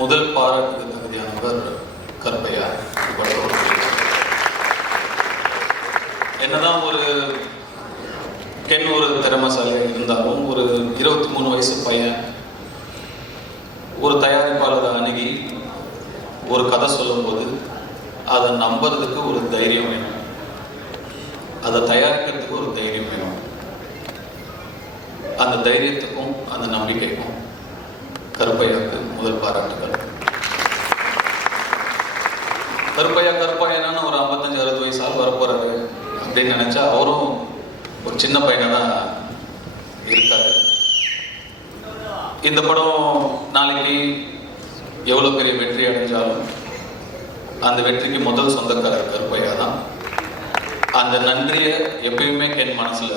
முதல் பாராட்டுக்கு தகுதியானவர் கருப்பையா. என்னதான் ஒரு கென் ஒரு திறமைசாலியாக இருந்தாலும் ஒரு 23 வயசு பையன் ஒரு தயாரிப்பாளரை அணுகி ஒரு கதை சொல்லும்போது அதை நம்புறதுக்கு ஒரு தைரியம் வேணும், அதை தயாரிக்கிறதுக்கு ஒரு தைரியம் வேணும். அந்த தைரியத்துக்கும் அந்த நம்பிக்கைக்கும் கருப்பையாவுக்கு முதல் பாராட்டுகள். கருப்பையான்னு ஒரு 55-60 வயசு ஆள் வரப்போறாரு அப்படின்னு நினைச்சா அவரும் ஒரு சின்ன பையனை தான் இருக்காரு. இந்த படம் நாளைக்கு எவ்வளோ பெரிய வெற்றி அடைஞ்சாலும் அந்த வெற்றிக்கு முதல் சொந்தக்காரர் கருப்பையா தான். அந்த நன்றியை எப்பயுமே என் மனசுல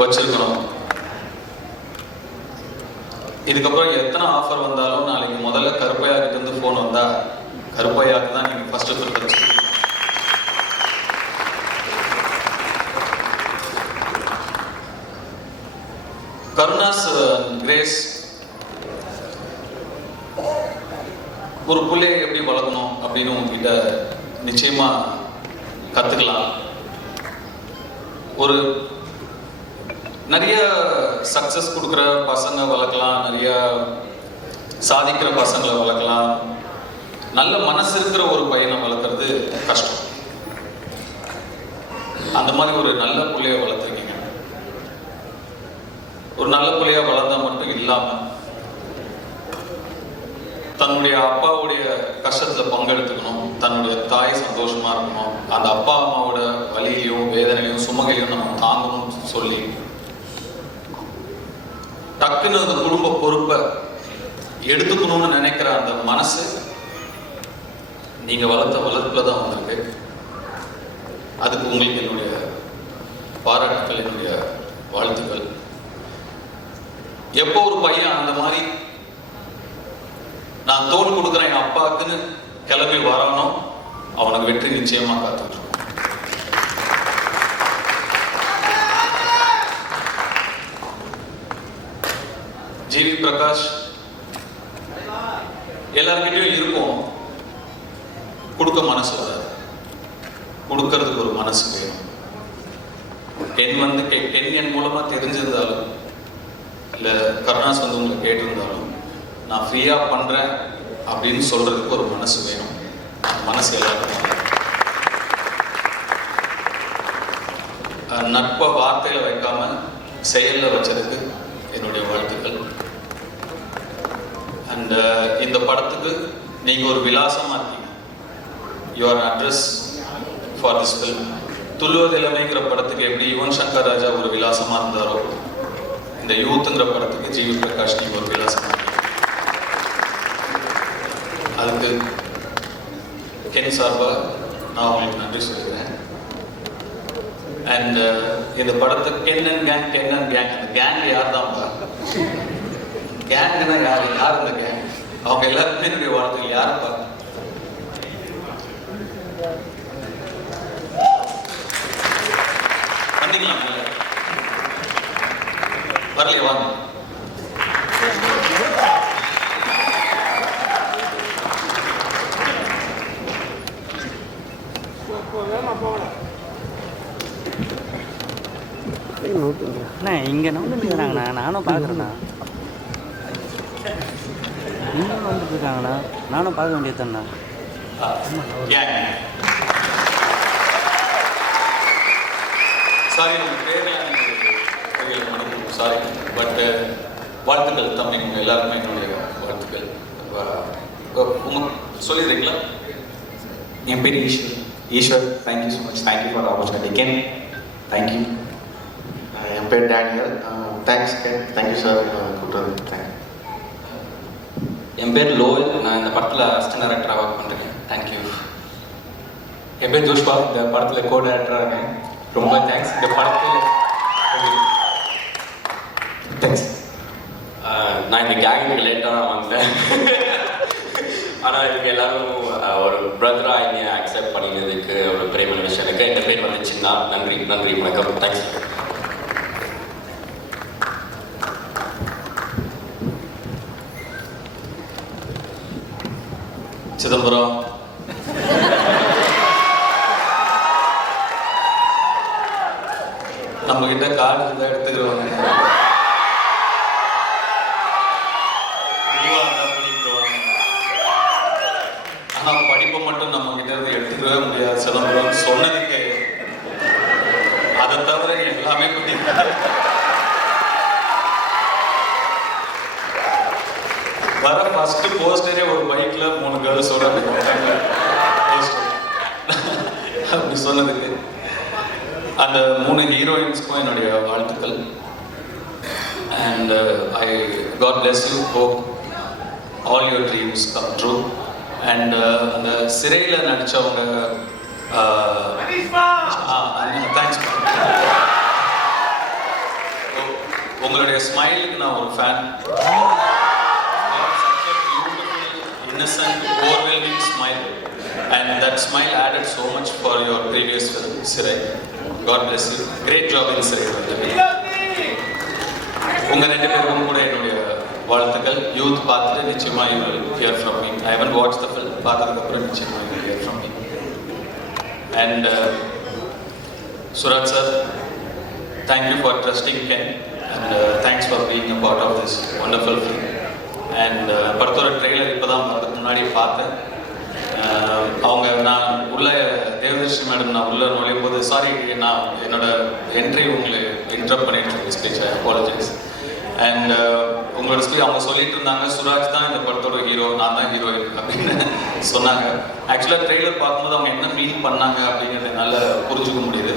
வச்சிருக்கணும். இதுக்கப்புறம் எத்தனை ஆஃபர் வந்தாலும் நாளைக்கு முதல்ல கருப்பையா கிட்ட இருந்து ஃபோன் வந்தா கருப்பையாக்கு தான் நீங்க ஃபர்ஸ்ட் ப்ரிஃபரன்ஸ். கருணாஸ் கிரேஸ் ஒரு பிள்ளையை எப்படி வளர்க்கணும் அப்படின்னு உங்ககிட்ட நிச்சயமா கத்துக்கலாம். ஒரு நிறைய சக்சஸ் கொடுக்குற பசங்க வளர்க்கலாம், நிறைய சாதிக்கிற பசங்களை வளர்க்கலாம். நல்ல மனசு இருக்கிற ஒரு பையனை வளர்க்குறது கஷ்டம். அந்த மாதிரி ஒரு நல்ல பிள்ளைய வளர்த்துருக்கீங்க. ஒரு நல்ல பிள்ளையா வளர்ந்தா மட்டும் இல்லாம தன்னுடைய அப்பாவுடைய கஷ்டத்துல பங்கெடுத்துக்கணும், தன்னுடைய தாய் சந்தோஷமா இருக்கணும், அந்த அப்பா அம்மாவோட வலியையும் வேதனையும் சுமகையும் நம்ம தாங்கணும்னு சொல்லி டக்குன்னு அந்த குடும்ப பொறுப்பை எடுத்துக்கணும்னு நினைக்கிற அந்த மனசு நீங்க வளர்த்த வளர்ப்புல தான் வந்திருக்கு. அதுக்கு உங்களுக்கு என்னுடைய பாராட்டுக்கள், என்னுடைய வாழ்த்துக்கள். எப்போ ஒரு பையன் அந்த மாதிரி நான் தோல் கொடுக்குறேன் என் அப்பாவுக்குன்னு கிளம்பி வரணும், அவனுக்கு வெற்றி நிச்சயமா காத்துட்டு. ஜிவி பிரகாஷ் எல்லார்கிட்டையும் இருக்கும், கொடுக்க மனசு வராது, கொடுக்கறதுக்கு ஒரு மனசு வேணும். கென் என் மூலமா தெரிஞ்சிருந்தாலும் இல்ல கருணாஸ் உங்களுக்கு கேட்டிருந்தாலும் நான் ஃப்ரீயா பண்றேன் அப்படின்னு சொல்றதுக்கு ஒரு மனசு வேணும். மனசு எல்லாருக்கும் நட்பை வார்த்தையில வைக்காம செயல்ல வச்சதுக்கு என்னுடைய வாழ்த்துக்கள். அண்ட் இந்த படத்துக்கு நீங்க ஒரு விலாசமா இருக்கீங்க. Your address for this film. துள்ளுவதிலமைங்கிற படத்துக்கு எப்படி யுவன் சங்கர் ராஜா ஒரு விலாசமா இருந்தாரோ, இந்த யூத்துங்கிற படத்துக்கு ஜிவி பிரகாஷ் நீங்க ஒரு விலாசமா இருக்கீங்க. அதுக்கு கென் சார்பா நான் உங்களுக்கு நன்றி சொல்லிக்கிறேன். அண்ட் இந்த படத்தை கென் அண்ட் கேங் அந்த கேங் யார் தான் கேங்னா யார் இந்த கேங்? அவங்க எல்லாருமே என்னுடைய வாழ்க்கையில் யாருப்பா? பண்ணிக்கலாம் வரலையே, வாங்க. அண்ணா இங்கே வந்துட்டுருக்காங்கண்ணா, நானும் பார்க்குறேண்ணா. இங்கே வந்துட்டுருக்காங்கண்ணா, நானும் பார்க்க வேண்டியது தானே. சாரி சாரி பட் வாழ்த்துக்கள் தம்பி, உங்கள் எல்லாருமே என்னுடைய வாழ்த்துக்கள். சொல்லிடுறீங்களா? என் பேர் Eswar. Thank you so much. Thank you for opportunity Ken. Thank you. என் பேர் Daniel. Thanks Ken. Thank you sir கூப்பிட்டு. தேங்க்யூ. என் பேர் லோயல். நான் இந்த படத்தில் அசிஸ்டன்ட் டைரக்டராக ஒர்க் பண்ணுறேன். தேங்க்யூ. என் பேர் ஜோஷ்பா. இந்த படத்தில் கோ டைரக்டராக இருக்கேன். ரொம்ப தேங்க்ஸ். இந்த படத்தில் தேங்க்ஸ். நான் இந்த கேங்குக்கு லேட்டாக வந்தேன். ஆனால் இவங்க எல்லாரும் ஒரு பிரதராக என்னை அக்செப்ட் பண்ணினதுக்கு ஒரு பெரிய விஷயம் இருக்குது. என் பேர் வந்து சின்னா. நன்றி வணக்கம். தேங்க்ஸ். சிதம்பரம், நம்ம கிட்ட கார்டு இருந்தா எடுத்துக்கிறவங்க, இதுவா இருந்தா பண்ணிக்குவாங்க. ஆனா படிப்பை மட்டும் நம்ம கிட்ட இருந்து எடுத்துக்கவே முடியாது சிதம்பரம் சொன்னதுக்கு. அதை தவிர நீ எல்லாமே பண்ணிக்க. வர ஃபர்ஸ்ட் போஸ்டரே ஒரு பைக்ல 3 கேர்ள்ஸோட அப்படி சொன்னதுக்கு அந்த 3 ஹீரோயின்ஸ்க்கும் என்னுடைய வாழ்த்துக்கள். And I God bless you, hope all your dreams come true. And அந்த சிறையில் நடித்தவங்க தேங்க்ஸ். உங்களுடைய ஸ்மைலுக்கு நான் ஒரு fan. Innocent, overwhelming smile, and that smile added so much for your previous film, Sirai. God bless you. Great job in Sirai. உங்க 2 பேருக்கும் கூட என்னுடைய வாழ்த்துக்கள். யூத் பார்த்துட்டு நிச்சயமா you will hear from me. I haven't watched the film. பார்த்ததுக்கு அப்புறம் நிச்சயமா you will hear from me. And Suraj sir, thank you for trusting Ken, and thanks for being a part of this wonderful film. And படத்தோட trailer இப்போ தான் வரதுக்கு முன்னாடி பார்த்தேன். அவங்க நான் உள்ள தேவதர்ஷினி மேடம் நான் உள்ள நுழையும் போது சாரி நான் என்னோட என்ட்ரி உங்களுக்கு இன்டரப்ட் பண்ணிட்டு ஸ்பீச், ஐ அப்பாலஜைஸ். அண்ட் உங்களோட ஸ்பீச் அவங்க சொல்லிட்டு இருந்தாங்க சுராஜ் தான் இந்த படத்தோட ஹீரோ, நான் தான் ஹீரோயின் அப்படின்னு சொன்னாங்க. ஆக்சுவலாக ட்ரெய்லர் பார்க்கும்போது அவங்க என்ன மீன் பண்ணாங்க அப்படிங்கிறத என்னால் புரிஞ்சுக்க முடியுது.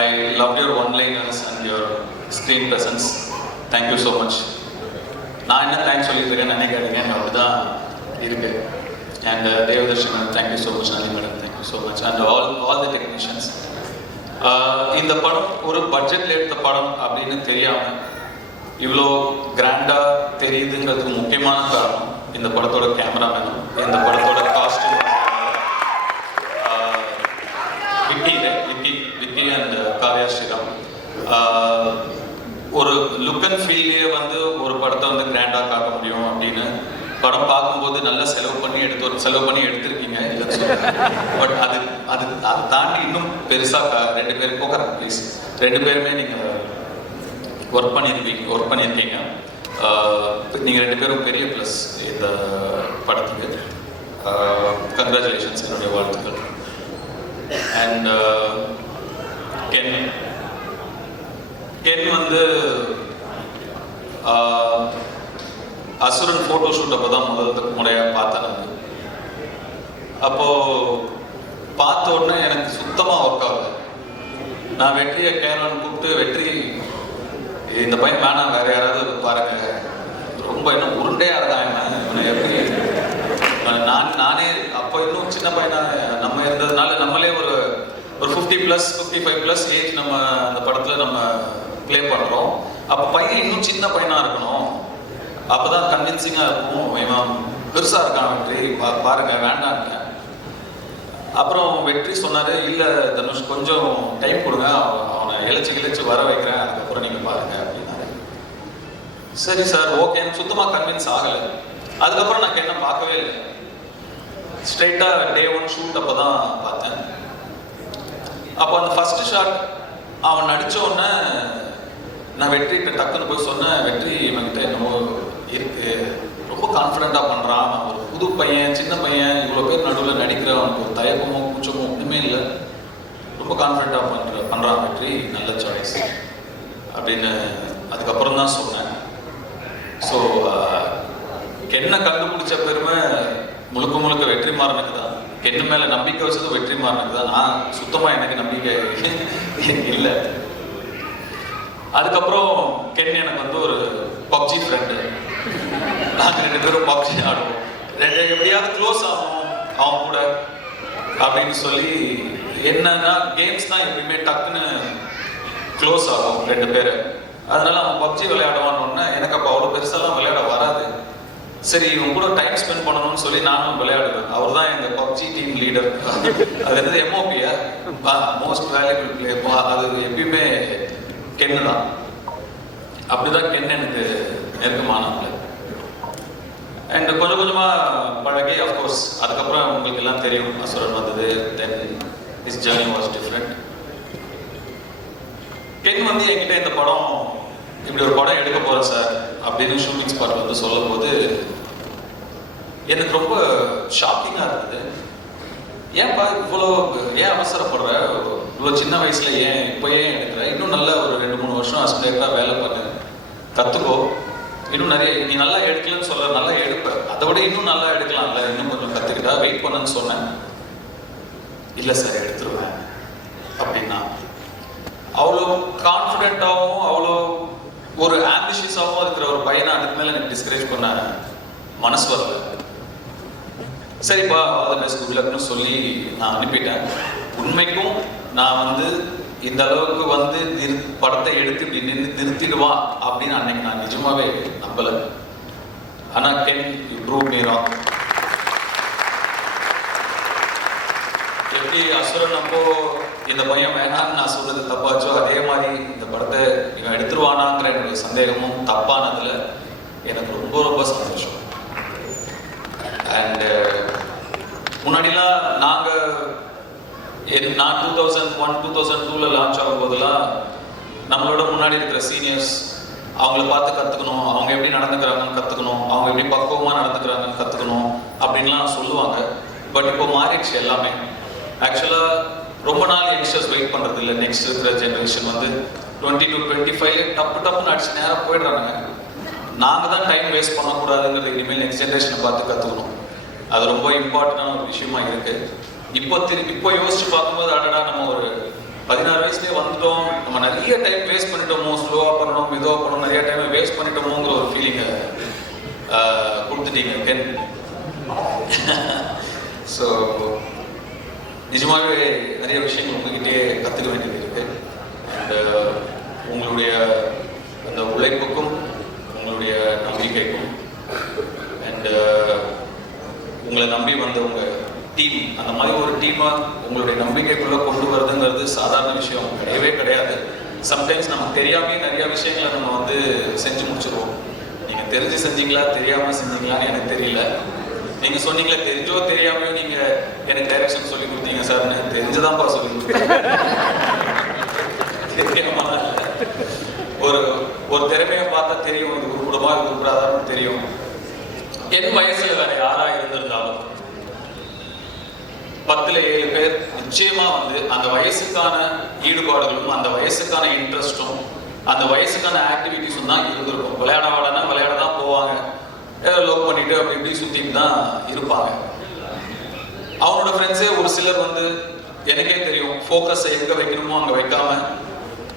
I love your one-liners and your screen presence. Thank you so much. நான் என்ன தேங்க்ஸ் சொல்லிட்டு இருக்கேன்னு நினைக்காதீங்க, அப்படிதான் இருக்கு. And Devadarshan thank you so much, Nali madam thank you so much, and all the technicians. இந்த படம் ஒரு பட்ஜெட்டில் எடுத்த படம் அப்படின்னு தெரியாமல் இவ்வளோ கிராண்டாக தெரியுதுங்கிறதுக்கு முக்கியமான காரணம் இந்த படத்தோட கேமராமேனும் இந்த படத்தோட காஸ்டியூம் விக்கி அண்ட் காவ்யா ஸ்ரீராம். ஒரு லுக் அண்ட் ஃபீல்லே வந்து ஒரு படத்தை வந்து கிராண்டாக காட்ட முடியும் அப்படின்னு படம் பார்க்கும்போது நல்லா செலவு பண்ணி எடுத்திருக்கீங்க இல்லைன்னு சொல்லுங்கள். பட் அது தாண்டி இன்னும் பெருசாக 2 பேர் போகிறாங்க ப்ளீஸ். 2 பேருமே நீங்கள் ஒர்க் பண்ணியிருக்கீங்க. நீங்கள் 2 பேரும் பெரிய ப்ளஸ் இந்த படத்துக்கு. கங்க்ராச்சுலேஷன்ஸ், என்னுடைய வாழ்த்துக்கள். அண்ட் கென் வந்து அசுரன் ஃபோட்டோ ஷூட் அப்போ தான் முறையாக பார்த்தேன் நான். அப்போது பார்த்த உடனே எனக்கு சுத்தமாக ஒர்க் ஆகலை. நான் வெற்றியை கேரளான்னு கூப்பிட்டு, வெற்றி இந்த பையன் வேணாம் வேறு யாராவது பாருங்க, ரொம்ப இன்னும் உருண்டையாக இருக்காங்க எப்படி நானே அப்போ இன்னும் சின்ன பையனாக நம்ம இருந்ததுனால நம்மளே ஒரு 50+, 55+ ஏஜ் நம்ம அந்த படத்தில் நம்ம ப்ளே பண்ணுறோம். அப்போ பையன் இன்னும் சின்ன பையனாக இருக்கணும், அப்போ தான் கன்வின்சிங்காக இருக்கும். இவன் பெருசாக இருக்கான் வெற்றி பாருங்க வேண்டான்ட்டேன். அப்புறம் வெற்றி சொன்னார், இல்லை தனுஷ் கொஞ்சம் டைம் கொடுங்க, அவனை இழைச்சி வர வைக்கிறேன், அதுக்கப்புறம் நீங்கள் பாருங்க அப்படின்னாரு. சரி சார் ஓகே, எனக்கு சுத்தமாக கன்வின்ஸ் ஆகலை. அதுக்கப்புறம் நான் என்ன பார்க்கவே இல்லை. ஸ்ட்ரெயிட்டாக Day 1 ஷூட் அப்போ தான் பார்த்தேன். அப்போ அந்த ஃபர்ஸ்ட் ஷாட் அவன் நடித்த உடனே நான் வெற்றிகிட்ட டக்குன்னு போய் சொன்னேன், வெற்றி இவன்கிட்ட என்னமோ இருக்கு, ரொம்ப கான்ஃபிடென்ட்டாக பண்ணுறான், ஒரு புது பையன், சின்ன பையன், இவ்வளோ பேர் நடுவில் நடிக்கிற, அவனுக்கு ஒரு தயக்கமோ கூச்சமோ ஒன்றுமே இல்லை, ரொம்ப கான்ஃபிடென்ட்டாக பண்ணுறான் வெற்றி, நல்ல சாய்ஸ் அப்படின்னு அதுக்கப்புறம் தான் சொன்னேன். ஸோ கென்னை கண்டுபிடிச்ச பெருமை முழுக்க வெற்றிமாறனுக்கு தான். கென்னு மேலே நம்பிக்கை வச்சது வெற்றிமாறனுக்கு தான். நான் சுத்தமாக எனக்கு நம்பிக்கை இல்லை. அதுக்கப்புறம் கென் எனக்கு வந்து ஒரு பப்ஜி ஃப்ரெண்டு. நாங்கள் 2 பேரும் பப்ஜி ஆடுவோம், எப்படியாவது க்ளோஸ் ஆகணும் அவன் கூட அப்படின்னு சொல்லி. என்னன்னா கேம்ஸ் தான் எப்பயுமே டக்குன்னு க்ளோஸ் ஆகும் 2 பேர். அதனால அவன் பப்ஜி விளையாடுவான்னு எனக்கு அப்போ அவ்வளோ பெருசாலாம் விளையாட வராது. சரி இவன் கூட டைம் ஸ்பெண்ட் பண்ணணும்னு சொல்லி நானும் விளையாடுவேன். அவர் தான் எங்கள் பப்ஜி டீம் லீடர். அது என்னது MOPயா, மோஸ்ட் வேல்யூபிள் பிளே. அது எப்பயுமே கென்னு தான். அப்படிதான் கென்னு எனக்கு நெருக்கமானவங்க. அண்ட் கொஞ்சம் கொஞ்சமாக பழகி அஃப்கோர்ஸ் அதுக்கப்புறம் உங்களுக்கு எல்லாம் தெரியும் அசுரன் வந்தது. Then is journey was different. Ken வந்து என்கிட்ட இந்த படம் இப்படி ஒரு படம் எடுக்க போகிறேன் சார் அப்படின்னு ஷூட்டிங் ஸ்பாட் வந்து சொல்லும் போது எனக்கு ரொம்ப ஷாக்கிங்காக இருந்தது. ஏன்பா இவ்வளோ ஏன் அவசரப்படுற, இவ்வளோ சின்ன வயசுல ஏன் இப்போ ஏன் எடுக்கிற, இன்னும் நல்லா ஒரு 2-3 வருஷம் அசிஸ்டண்டாக வேலை பண்ணு, கற்றுக்கோ, இன்னும் நிறைய நீ நல்லா எடுக்கலன்னு சொல்ல, நல்லா எடுப்ப, அதை விட இன்னும் நல்லா எடுக்கலாம்ல, இன்னும் கொஞ்சம் கற்றுக்கிட்டா வெயிட் பண்ணுன்னு சொன்னேன். இல்லை சார் எடுத்துருவேன் அப்படின்னா அவ்வளோ கான்ஃபிடென்ட்டாகவும் அவ்வளோ ஒரு ஆம்பிஷியஸாகவும் இருக்கிற ஒரு பையனை அதுக்கு மேலே எனக்கு டிஸ்கரேஜ் பண்ண மனசு வரல. சரிப்பா ஆல் தி பெஸ்ட் குட் லக்னு சொல்லி நான் அனுப்பிட்டேன். உண்மைக்கும் நான் வந்து இந்த அளவுக்கு வந்து படத்தை எடுத்து இப்படி நிறுத்திடுவான் அப்படின்னு அன்னைக்கு நான் நிஜமாவே நம்பலை. ஆனால் Ken you prove me wrong. எப்படி அசுரன் அப்போ இந்த பையன் வேணான்னு நான் சொல்றது தப்பாச்சோ, அதே மாதிரி இந்த படத்தை இவன் எடுத்துருவானாங்கிற என்னுடைய சந்தேகமும் தப்பானதுல எனக்கு ரொம்ப ரொம்ப சந்தோஷம். அண்ட் முன்னாடிலாம் நான் 2001-2002 லான்ச் ஆகும் போதெல்லாம் நம்மளோட முன்னாடி இருக்கிற சீனியர்ஸ் அவங்கள பார்த்து கற்றுக்கணும், அவங்க எப்படி நடந்துக்கிறாங்கன்னு கற்றுக்கணும், அவங்க எப்படி பக்குவமாக நடந்துக்கிறாங்கன்னு கற்றுக்கணும் அப்படின்லாம் சொல்லுவாங்க. பட் இப்போ மாறிடுச்சு எல்லாமே. ஆக்சுவலாக ரொம்ப நாள் யங்ஸ்டர்ஸ் வெயிட் பண்ணுறது இல்லை. நெக்ஸ்ட் இருக்கிற ஜென்ரேஷன் வந்து 20 to 25 டப்புன்னு அடிச்சு நேரம் போயிடுறாங்க. நாங்கள் தான் டைம் வேஸ்ட் பண்ணக்கூடாதுங்கிறது இனிமேல் நெக்ஸ்ட் ஜென்ரேஷனை பார்த்து கற்றுக்கணும். அது ரொம்ப இம்பார்ட்டண்டான ஒரு விஷயமா இருக்கு. இப்போ யோசிச்சு பார்க்கும்போது அடடா நம்ம ஒரு 16 வயசுலேயே வந்துட்டோம், நம்ம நிறைய டைம் வேஸ்ட் பண்ணிட்டோமோ, ஸ்லோவாக பண்ணணும் மெதுவாக பண்ணணும், நிறைய டைம் வேஸ்ட் பண்ணிட்டோமோங்கிற ஒரு ஃபீலிங்கை கொடுத்துட்டீங்க கென். ஸோ நிஜமாகவே நிறைய விஷயங்கள் உங்ககிட்டயே கற்றுக்க வேண்டியது இருக்கு. அண்ட் உங்களுடைய அந்த உழைப்புக்கும் உங்களுடைய நம்பிக்கைக்கும் அண்ட் உங்களை நம்பி வந்த உங்கள் டீம், அந்த மாதிரி ஒரு டீமை உங்களுடைய நம்பிக்கைக்குள்ளே கொண்டு வரதுங்கிறது சாதாரண விஷயம் கிடையவே கிடையாது. சம்டைம்ஸ் நமக்கு தெரியாமே நிறைய விஷயங்களை நம்ம வந்து செஞ்சு முடிச்சிருவோம். நீங்கள் தெரிஞ்சு செஞ்சீங்களா தெரியாமல் செஞ்சீங்களான்னு எனக்கு தெரியல. நீங்கள் சொன்னீங்களே தெரிஞ்சோ தெரியாமையோ நீங்கள் எனக்கு டைரக்ஷன் சொல்லி கொடுத்தீங்க சார்னு. தெரிஞ்சுதான்ப்பா சொல்லி கொடுத்தீங்க, தெரியாம ஒரு திறமையை பார்த்தா தெரியும், இது உருப்படமா இது உருப்படாதான்னு தெரியும். என் வயசுல வேற யாரா இருந்திருந்தாலும் 10ல் 7 பேர் நிச்சயமா வந்து அந்த வயசுக்கான ஈடுபாடுகளும் அந்த வயசுக்கான இன்ட்ரெஸ்டும் அந்த வயசுக்கான ஆக்டிவிட்டிஸும் தான் இருந்திருக்கும். விளையாட தான் போவாங்க, லவ் பண்ணிட்டு அப்படி இப்படி சுத்திட்டு தான் இருப்பாங்க. அவனோட ஃப்ரெண்ட்ஸே ஒரு சிலர் வந்து எனக்கே தெரியும் ஃபோக்கஸை எங்க வைக்கணுமோ அங்க வைக்காம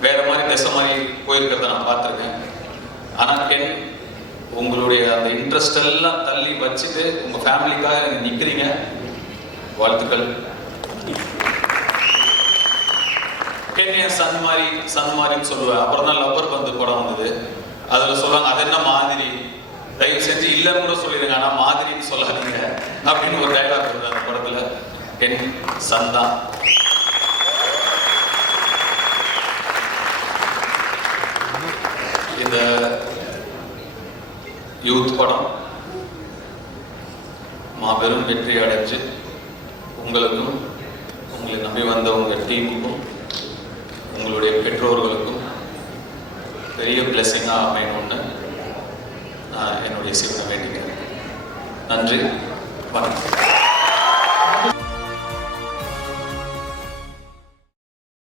வேற மாதிரி திசை மாதிரி போயிருக்கிறத நான் பார்த்துருக்கேன். ஆனால் கென் உங்களுடைய அந்த இன்ட்ரெஸ்ட் எல்லாம் தள்ளி வச்சுட்டு உங்க ஃபேமிலிக்காக நீங்க நிற்கிறீங்க. வாழ்த்துக்கள். கென் சன் மாதிரின்னு சொல்லுவேன். அப்புறம் தான் லப்பர் பந்து படம் வந்தது. அதுல சொல்லுவாங்க அது என்ன மாதிரி, தயவு செஞ்சு இல்லைன்னு கூட சொல்லிடுங்க, ஆனா மாதிரின்னு சொல்லாதீங்க அப்படின்னு ஒரு டைலாக் வருது அந்த படத்துல. கென் சன் தான். இந்த யூத் படம் மாபெரும் வெற்றி அடைஞ்சு உங்களுக்கும் உங்களை நம்பி வந்த உங்கள் டீமுக்கும் உங்களுடைய பெற்றோர்களுக்கும் பெரிய பிளெஸிங்காக அமையணும்னு நான் என்னுடைய சிவனை வேண்டிக்கிறேன். நன்றி, வணக்கம்.